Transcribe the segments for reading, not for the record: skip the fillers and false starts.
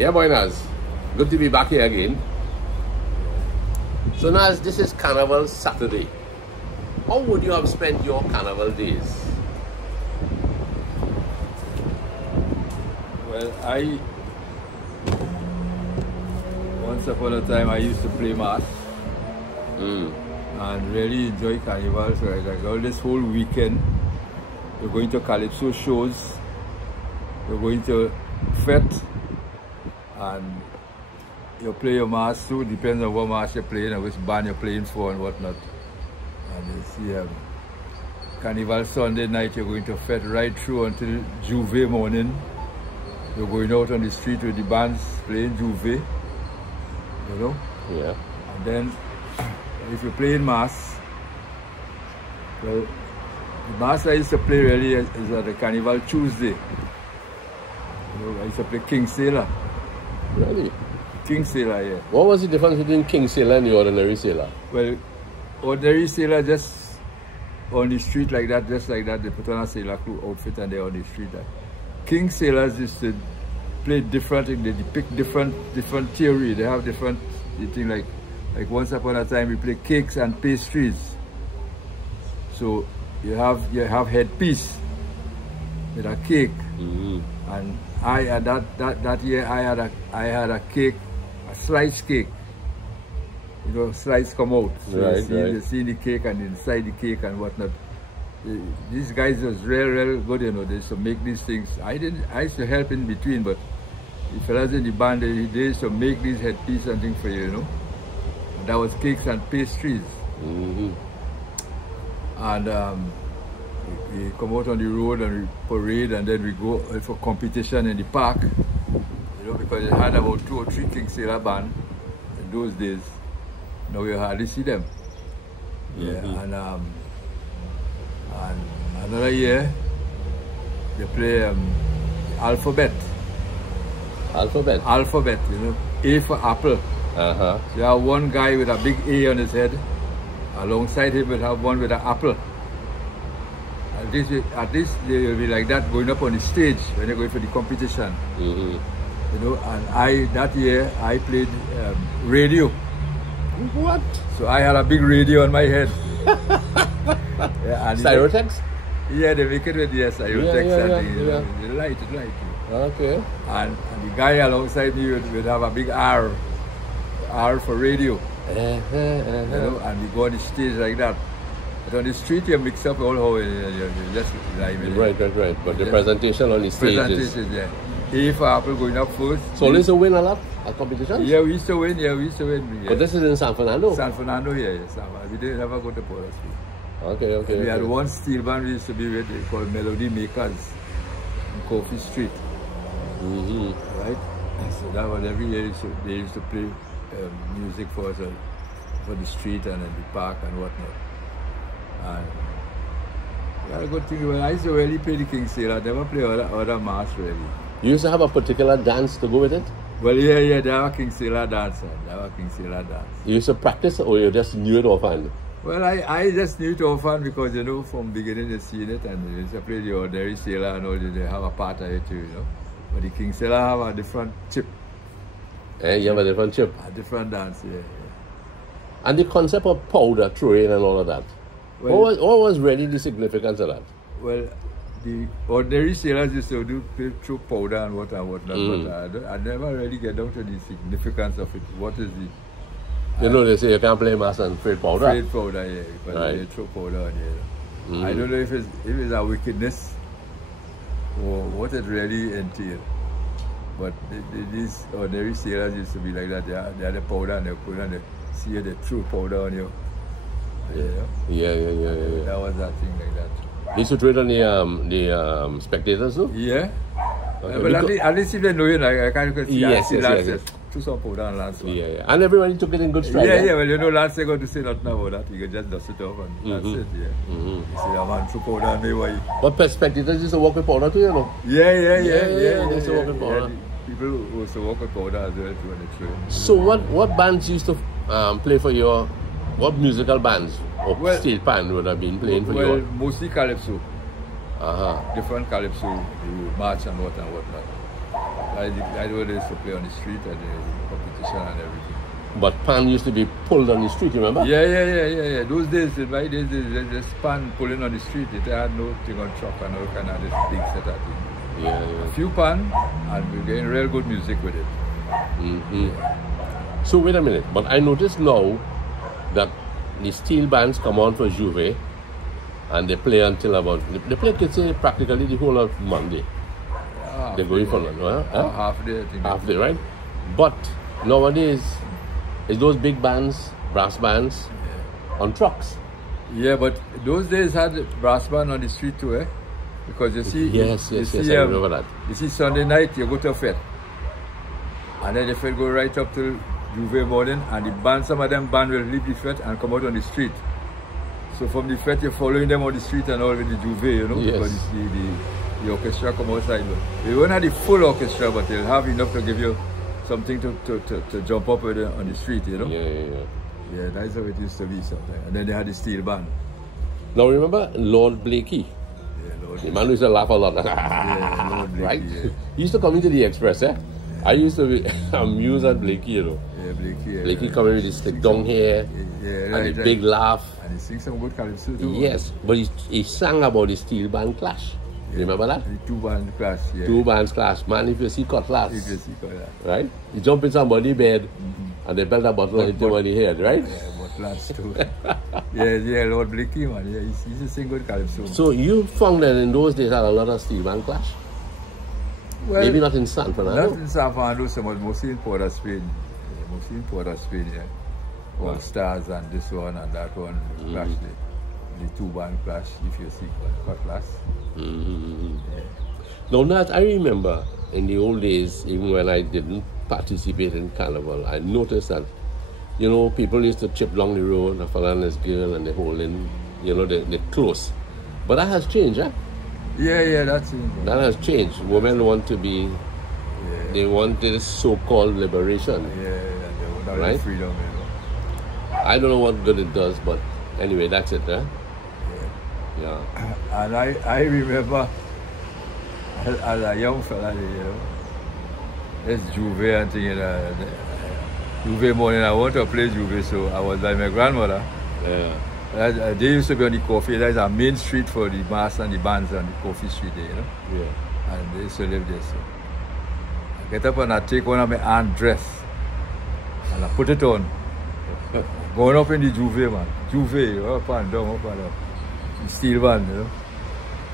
Yeah, boy, Naz. Good to be back here again. So, Naz, this is Carnival Saturday. How would you have spent your Carnival days? Well, once upon a time I used to play mass and really enjoy Carnival. So like all this whole weekend, we're going to Calypso shows, we're going to fete, and you play your mass too. Depends on what mass you're playing and which band you're playing for and whatnot. And you see Carnival Sunday night, you're going to fete right through until Juve morning. You're going out on the street with the bands playing Juve, you know? Yeah. And then if you're playing mass, well, the mass I used to play really is at the Carnival Tuesday. You know, I used to play King Sailor. Really? King Sailor, yeah. What was the difference between King Sailor and the ordinary sailor? Well, ordinary sailor just on the street like that, just like that, they put on a sailor crew outfit and they're on the street. King sailors used to play different, they depict different theory. They have different thing, like once upon a time we play cakes and pastries. So you have headpiece with a cake, and that year I had a cake, a sliced cake. You know, slice come out. So you see the cake and inside the cake and whatnot. These guys was real good, you know. They used to make these things. I used to help in between, but the fellas in the band, they used to make these headpieces and things for you, you know. And that was cakes and pastries. And we come out on the road and we parade, and then we go for competition in the park, you know, because they had about 2 or 3 King Sailor band in those days. Now you hardly see them. Yeah, and another year, they play alphabet. Alphabet? Alphabet, you know. A for apple. So you have one guy with a big A on his head. Alongside him, we'll have one with an apple. At least they will be like that going up on the stage when they're going for the competition. You know, and that year, I played radio. What? So I had a big radio on my head. Yeah, Styrotex? Yeah, they make it with Styrotex. Yeah. They light it. Okay. And the guy alongside me would have a big R for radio. You know, and we go on the stage like that. But on the street, you mix up all how you just live in. Right. But the presentation on the stage is... yeah. A for apple going up first. So used to win a lot at competitions? Yeah, we used to win. Yeah. But this is in San Fernando? San Fernando, yeah. We didn't ever go to Port Street. Okay. We had one steel band we used to be with, called Melody Makers in Coffee Street. Right? So that was every year they used to play music for us for the street and in the park and whatnot. And we had a good thing. Well, I used to really play the King Sailor. I never play other mass really. You used to have a particular dance to go with it? Well, yeah, they have a King Sailor dance. You used to practice or you just knew it offhand? Well, I just knew it offhand because, you know, from beginning they seen it and they used to play the ordinary sailor and all, they have a part of it too, you know. But the King Sailor have a different chip. You have a different chip? A different dance, yeah. And the concept of powder throwing and all of that, well, what was really the significance of that? Well, the ordinary sailors used to throw powder and whatnot, but I never really get down to the significance of it. What is the... You know, they say you can't play mass and afraid powder. Afraid powder, yeah, because they throw powder on you. I don't know if it's a wickedness or what it really entails. But these ordinary sailors used to be like that. They had the powder and they put on the sea, they threw powder on you. Yeah. That was that thing like that. You used to throw it on the spectators too? Yeah. Okay. But at least if they know you, I can't see yes. Threw some powder on Lance. Yeah. And everybody took it in good stride. Yeah. Well, you know, Lance ain't going to say nothing about that. You can just dust it off and that's it, You see that man threw powder on me, why? But spectators used to walk with powder too, you know? Yeah. They used to walk with powder. People who used to walk with powder as well when they threw it. So what bands used to play for your... What musical bands or state band would have been playing for you? Well, mostly Calypso. Different Calypso, march and whatnot. I know they used to play on the street and the competition and everything. But pan used to be pulled on the street, you remember? Yeah. Those days, in my days, they just pan pulling on the street. It had no thing on truck and all kind of this big set of thing. Yeah. A few pan, and we're getting real good music with it. So wait a minute, but I noticed now that the steel bands come on for Juve, and they play until about, they play, could say, practically the whole of Monday. They're going for half day, I think. Half day, right? But nowadays, it's those big bands, brass bands, on trucks. Yeah, but those days had brass band on the street too, eh? Because you see, yes, I remember that. You see, Sunday night you go to a fete, and then the fete go right up till Juve morning, and the band, some of them band will leave the fete and come out on the street. So from the fete you're following them on the street and all with the Juve, you know, because the orchestra come outside. They won't have the full orchestra, but they'll have enough to give you something to jump up with on the street, you know. Yeah, that's how it used to be sometimes. And then they had the steel band. Now remember Lord Blakey? Yeah, Lord. The man used to laugh a lot. Yeah, Lord Blakey, right? Yeah. He used to come into the Express, eh? I used to be amused at Blakey, you know. Yeah, Blakey. Yeah, Blakey coming with his slick down hair and a big laugh. And he sings some good calypso too. Yes, but he sang about the steel band clash. Remember that? The two bands clash, yeah. Two bands clash. Man, if you see Cutlass, right? You jump in somebody's bed and they belt a bottle and hit him on the head, right? Yeah, Cutlass too. yeah, Lord Blakey, man. Yeah, he's a sing good calypso. So you found that in those days had a lot of steel band clash? Well, maybe not in San Fernando? Not in San Fernando so much, mostly in Port of Spain. Yeah, mostly in Port of Spain, yeah. All Stars and this one and that one clash. The two band clash, if you see Cutlass. Yeah. Now that I remember in the old days, even when I didn't participate in Carnival, I noticed that, you know, people used to chip along the road, a fella and his girl, and they hold in, you know, they're close. But that has changed, eh? Yeah, that's it. That has changed. Women want to be, they want this so-called liberation. Yeah, they want right? freedom, you know. I don't know what good it does, but anyway, that's it, eh? Yeah. And I remember as a young fella, you know, it's Juve and thing, Juve morning, I want to play Juve, so I was by my grandmother. Yeah. They used to be on the coffee, there's a main street for the mass and the bands on the coffee street there, you know. Yeah. And they used to live there, so I get up and I take one of my aunt's dress and I put it on. Going up in the Juve, man. Juve, up and down, up and down. The steel band, you know.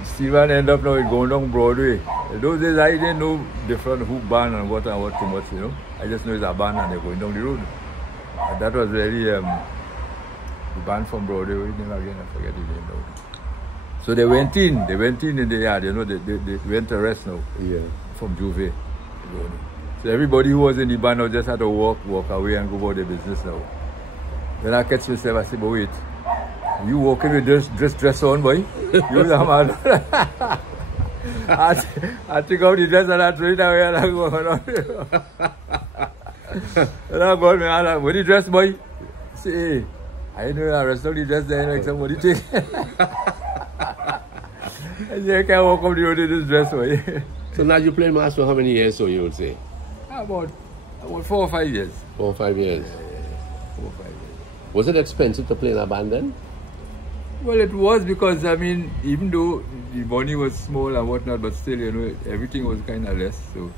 The steel band end up now going down Broadway. In those days I didn't know different hoop band and what too much, you know. I just know it's a band and they're going down the road. And that was really the band from Broadway, again, I forget the name now. So they went in the yard, you know, they went to rest now. Yeah. From Juve. So everybody who was in the band now just had to walk away and go about their business now. Then I catch myself, I say, but wait. You walking with this dress on, boy? You the man. I take out the dress and I throw it away and I go on. And I go, man, what the dress, boy? Say, hey, I know I rest of the dress there like somebody take. I say, I can't walk up the road in this dress, boy. So now you play mass for how many years, so you would say? About 4 or 5 years. 4 or 5 years. Yeah. 4 or 5 years. Was it expensive to play in a band then? Well, it was because, I mean, even though the money was small and whatnot, but still, you know, everything was kind of less. So,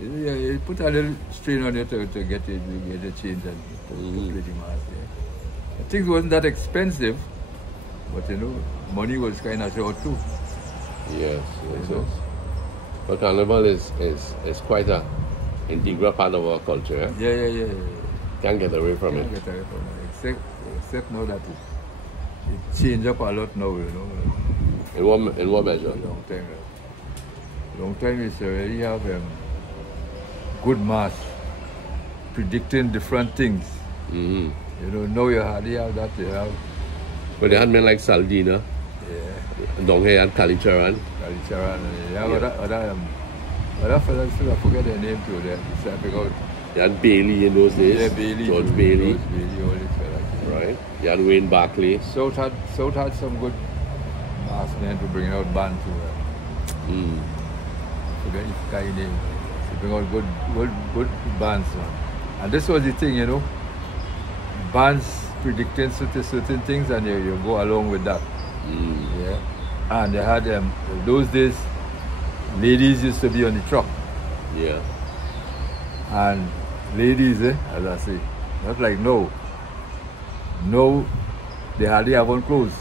yeah, it put a little strain on it to get the change and to play the mass. Yeah. Things wasn't that expensive, but, you know, money was kind of short too. Yes. But Carnival is quite an integral part of our culture. Eh? Yeah. Can't get away from it. Get away from it. Except now that it changed up a lot now, you know. In what measure? Long time is already have good mass, predicting different things. You know, now you hardly have that. You have. But they had men like Saldina. Yeah. Down here at Kalicharan. Other fellas, I forget their name too. You had Bailey in those days. Yeah, Bailey. George Bailey. All these fellas. Right. You had Wayne Barclay. South had some good mass men to bring out band too. Forget his guy name. to bring out good bands, man. And this was the thing, you know. Bands predicting certain things, and you go along with that. Yeah. And they had those days, ladies used to be on the truck. Yeah. And ladies, as I say, not like no. No, they hardly have on clothes.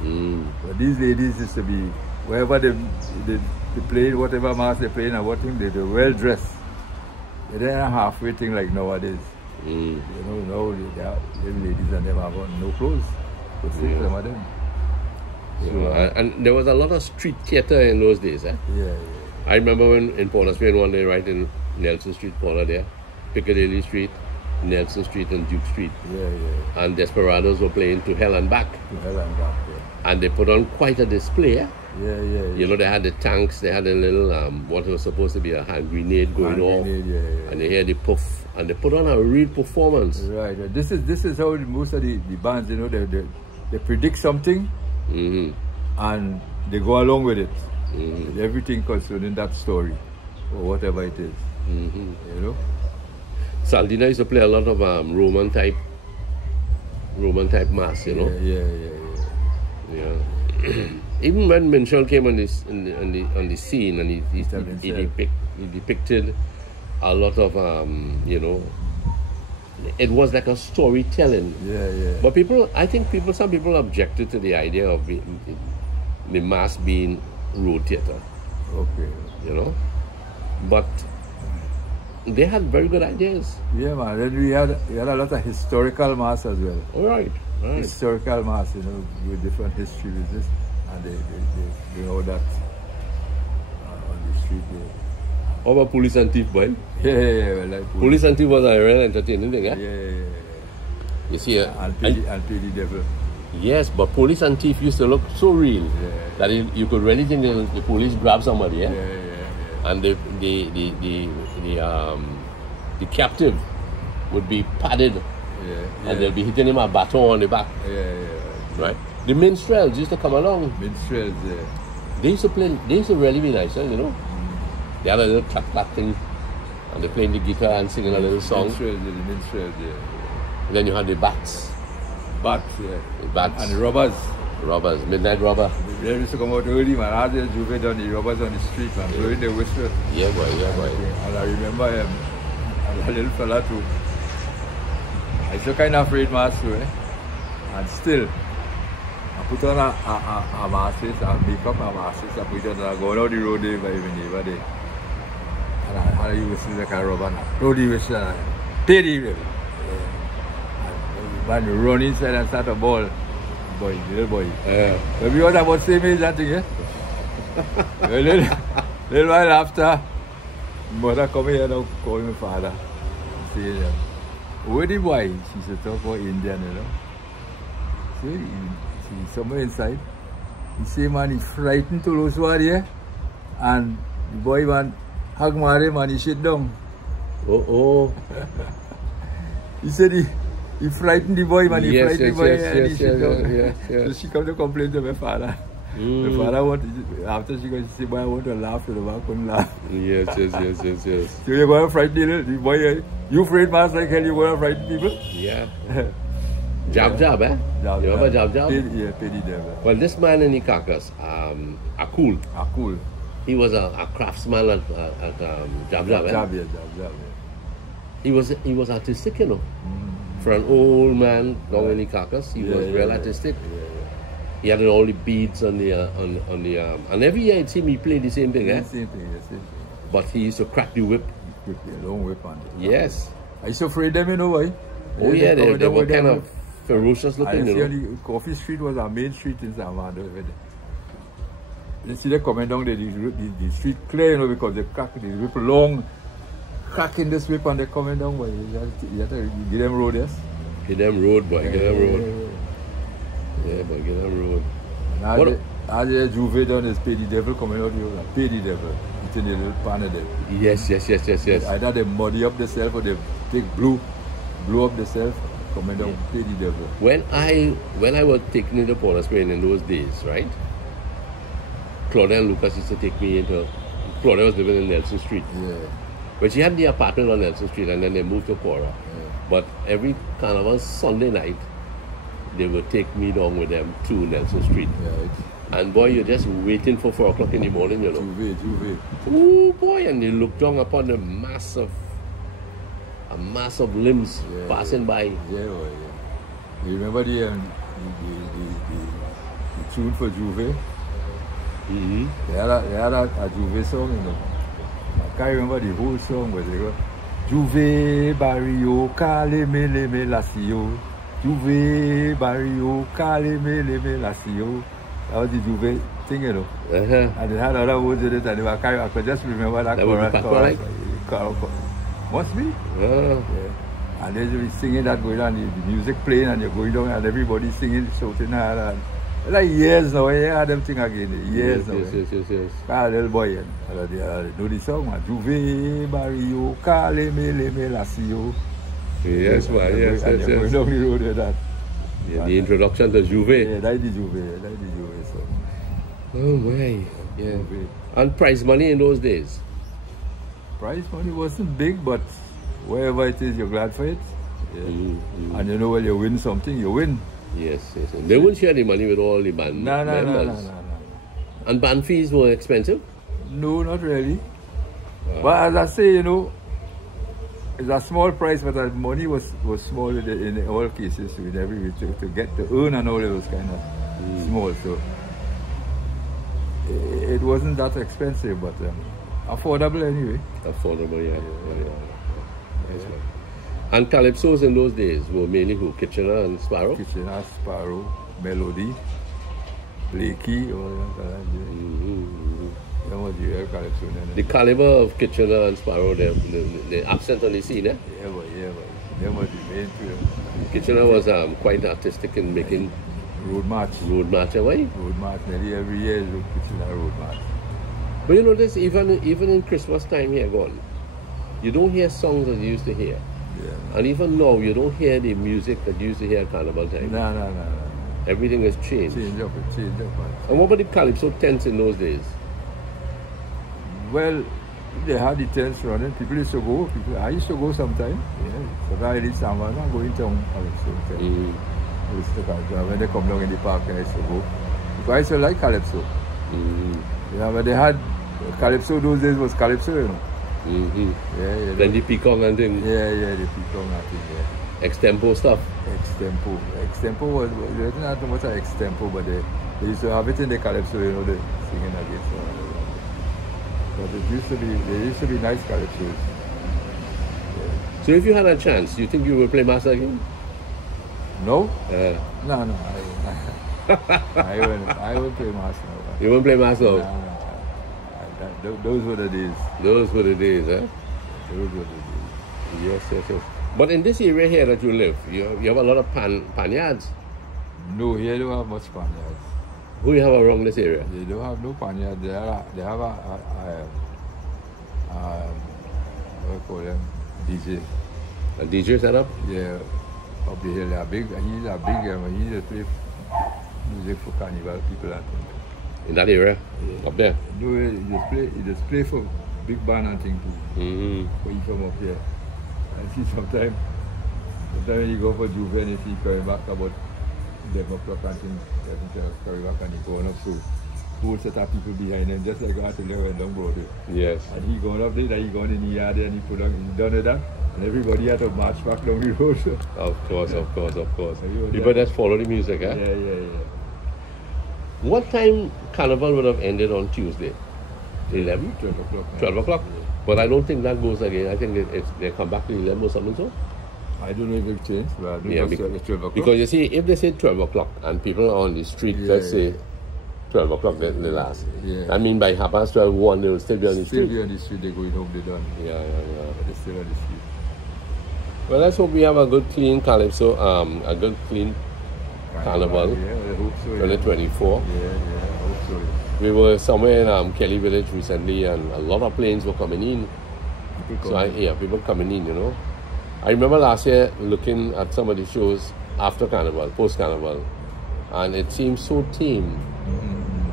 But these ladies used to be, wherever they played, whatever mass they played and what thing, they were well dressed. They didn't halfway thing like nowadays. You know, now them ladies and them have on no clothes. But some of them. So, and there was a lot of street theater in those days, eh? Yeah. I remember when in Port of Spain one day, right in Nelson Street corner there, Piccadilly Street, Nelson Street and Duke Street. Yeah. And Desperados were playing To Hell and Back. To Hell and Back, yeah. And they put on quite a display, eh? Yeah. You know, they had the tanks, they had a little, what was supposed to be a hand grenade going off. Yeah. And they hear the puff, and they put on a real performance. Right. This is how most of the bands, you know, they predict something, and they go along with it. Everything concerning that story, or whatever it is. You know? Saldina used to play a lot of Roman type mass, you know. Yeah. Even when Minstrel came on this on the scene, and he depicted a lot of you know, it was like a storytelling. Yeah. But some people objected to the idea of the mass being road theater. Okay. You know, but they had very good ideas. Yeah, man. Then we had a lot of historical mass as well. All right. Historical mass, you know, with different history with this, and they know that on the street. How about Police and Thief, boy? Yeah, like Police and Thief was a real entertaining thing, eh? Yeah. You see, and Pay the Devil. Yes, but Police and Thief used to look so real that you could really think the police grab somebody, eh? Yeah. And the captive would be padded, and they'll be hitting him a baton on the back. Right. The minstrels used to come along. Minstrels, They used to really be nice, you know. They had a little clap thing, and they're playing the guitar and singing a little song. Minstrels, And then you had the bats. Bats. And the robbers, midnight robber. They used to come out early, man. I had the Juve done the robbers on the street, man, blowing the whistle. Yeah, boy. And I remember a little fella too. I was so kind of afraid, master, and still, I put on a mask, I make up a mask, I put on and I go down the road day by neighbor day. And I whistle like a robber. Blow the whistle and I pay the bill. Man, run inside and start a ball. Little boy. When we was about same age, that thing, a little while after, mother come here now, call my father. Say, where the boy? She said, talk about Indian, you know. See, he's somewhere inside. He say, man, he frightened to lose one here. And the boy, man, hug Mary, man, he shit down. Oh. He said he frightened the boy, man. He frightened the boy and he shit down. Yeah. So she come to complain to my father. My father wanted, after she goes, she said, boy, I want to laugh, to the back couldn't laugh. Yes. So you're going to frighten the boy, you afraid, man, like hell, you're going to frighten people? Yeah. Jab, eh? You remember Jab? Yeah, Pay the Devil. Well, this man in the carcass, Akul. He was a craftsman at Jab, eh? Jab. He was artistic, you know. For an old man down in the carcass, he was real artistic. He had all the beads on the and every year it seemed he played the same thing, eh? Same thing. But he used to crack the whip. A long whip on it. Yes. I used to afraid them, you know why? Oh yeah, they were kind of ferocious looking, you know. Coffee Street was our main street in Samanda. You see them coming down the street clear, you know, because they crack the whip long, cracking this whip and they're coming down. Boy. You have to give them road, yes? Give them road, boy. Give them road. Yeah, but give them road. As the Juve done is Pay the Devil coming out here, Pay the Devil, eating the little pan of them. Yes. Either they muddy up themselves or they take blow up themselves, coming down, Pay the Devil. When I was taking into Port of Spain in those days, right? Claudia and Lucas used to take me into. Claudia was living in Nelson Street. Yeah. But she had the apartment on Nelson Street, and then they moved to Cora. Yeah. But every Carnival Sunday night, they would take me down with them to Nelson Street. Yeah, And boy, you're just waiting for 4 o'clock in the morning, you know. Juve. Oh boy, and you look down upon the mass of limbs passing by. Yeah, well, yeah. You remember the tune for Juve? Mm-hmm. They had a Juve song, you know. I can't remember the whole song, but they go, Juve Barrio, Cale Mele Lasio. Juve Barrio, Cale Mele Lasio. That was the Juve thing, you know. And they had other words in it, and I could just remember that chorus. Must be. Yeah. And they be singing that going on, the music playing, and you're going down, and everybody singing, shouting, and like years now, I had them thing again. Years now. Yes. A little boy, and they know the song, man. Juve Barrio, Cale Mele Lasio. Yes, man. Yes. Going down the road with that. Yeah, the introduction to Juve. Yeah, that's the Juve song. Oh my. Yeah. Juve. And prize money in those days. Prize money wasn't big, but wherever it is, you're glad for it. Yeah. And you know, when you win something, you win. Yes. They wouldn't share the money with all the band members. No. And band fees were expensive? No, not really. But as I say, you know, it's a small price, but the money was small in all cases. In every to get to earn and all, it was kind of small. So it wasn't that expensive, but affordable anyway. Affordable, yeah. And calypsos in those days were mainly who? Kitchener and Sparrow? Kitchener, Sparrow, Melody, Blakey, all that. The caliber of Kitchener and Sparrow, they're absent on the scene, eh? Yeah, but the main two. Kitchener was quite artistic in making Road March. Road March, away? Road March, nearly every year is Kitchener Road March. But you notice, even in Christmas time here gone, you don't hear songs that you used to hear. Yeah. And even now, you don't hear the music that you used to hear at Carnival time. No. Everything has changed. Change up. And what about the calypso tents in those days? Well, they had the tents running. People used to go. I used to go sometime. Yeah. So I did some. I'm not going to calypso. When they come down in the park, I used to go. Because I used to like calypso. Yeah, but they had calypso those days was calypso, you know. Yeah. Then the peacock and things. Yeah, the peacock and things. Yeah. Extempo stuff. Extempo was not much of extempo, but they used to have it in the calypso, you know, the singing against. But there used to be nice calypsos. Yeah. So if you had a chance, you think you will play Master again? No? No. I won't play Master. You won't play Master? No. Those were the days. Those were the days, eh? Those were the days. Yes. But in this area here that you live, you have a lot of panyards. No, here they don't have much panyards. Who you have around this area? They don't have no panyards. They have what do you call them? DJ. A DJ setup? Yeah, up the hill. He's a big he just play music for carnival people and things. In that area? Yeah. Up there? No, he just play for big band and thing too. When you come up here. I see sometimes when you go for Juve and you see coming back about 11 o'clock and things, coming back and he going up, so whole set of people behind him, just like I think they went down Broadway. Yes. And he going up there, he going in the yard and he done it that, and everybody had to march back down the road. So. Of course. People just follow the music, eh? Yeah. What time Carnival would have ended on Tuesday? 11? 12 o'clock. 12 o'clock? Yeah. But I don't think that goes again. I think they come back to 11 or something so. I don't know if it changed, but I know it's 12 o'clock. Because you see, if they say 12 o'clock and people are on the street, let's say 12 o'clock, they last. Yeah. I mean, by 12:30, 1, they will still be on the street. Still be on the street, they're going home, they're done. Yeah. But they're still on the street. Well, let's hope we have a good, clean calypso, a good, clean Carnival. Yeah, I hope so. 2024. Yeah, I hope so. We were somewhere in Kelly Village recently, and a lot of planes were coming in. People coming in, you know. I remember last year looking at some of the shows after Carnival, post-Carnival, and it seemed so tame.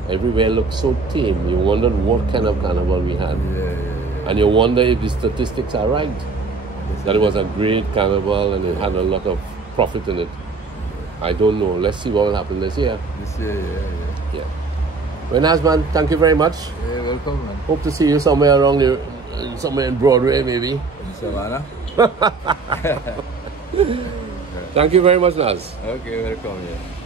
Everywhere looked so tame. You wondered what kind of Carnival we had. Yeah. And you wonder if the statistics are right. That it was a great carnival and it had a lot of profit in it. I don't know. Let's see what will happen this year. This year, yeah. Very nice, man. Thank you very much. Yeah, welcome, man. Hope to see you somewhere around here, somewhere in Broadway, maybe. In Savannah. Thank you very much, Naz. Okay, welcome, yeah.